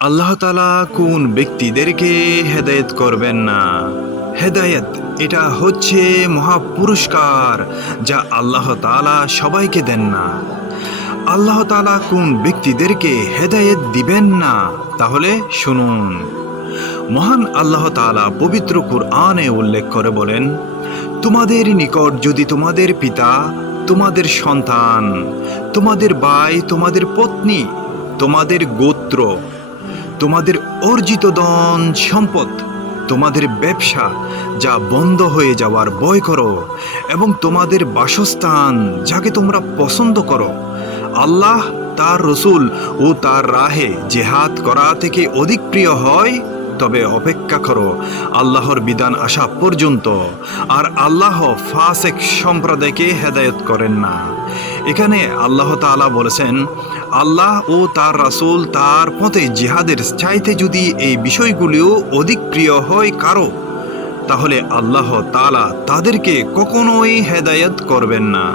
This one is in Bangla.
আল্লাহ তাআলা কোন ব্যক্তিদেরকে হেদায়েত করবেন না? হেদায়েত এটা হচ্ছে মহা পুরস্কার, যা আল্লাহ তাআলা সবাইকে দেন না। আল্লাহ তাআলা কোন ব্যক্তিদেরকে হেদায়েত দিবেন না? তাহলে শুনুন। মহান আল্লাহ তাআলা পবিত্র কুরআনে উল্লেখ করে বলেন, তোমাদের নিকট যদি তোমাদের পিতা, তোমাদের সন্তান, তোমাদের ভাই, তোমাদের পত্নী, তোমাদের গোত্র, তোমাদের অর্জিত ধন সম্পদ, তোমাদের ব্যবসা যা বন্ধ হয়ে যাওয়ার ভয় করো, এবং তোমাদের বাসস্থান যাকে তোমরা পছন্দ করো, আল্লাহ, তার রসূল ও তার রাহে জেহাদ করা থেকে অধিক প্রিয় হয়, তবে অপেক্ষা করো আল্লাহর বিধান আসা পর্যন্ত। আর আল্লাহ ফাসেক সম্প্রদায়কে হেদায়েত করেন না। এখানে আল্লাহ তাআলা বলেছেন, আল্লাহ ও তার রাসূল তার পথে জিহাদের চাইতে যদি এই বিষয়গুলিও অধিক প্রিয় হয় কারো, তাহলে আল্লাহ তাআলা তাদেরকে কখনোই হেদায়েত করবেন না।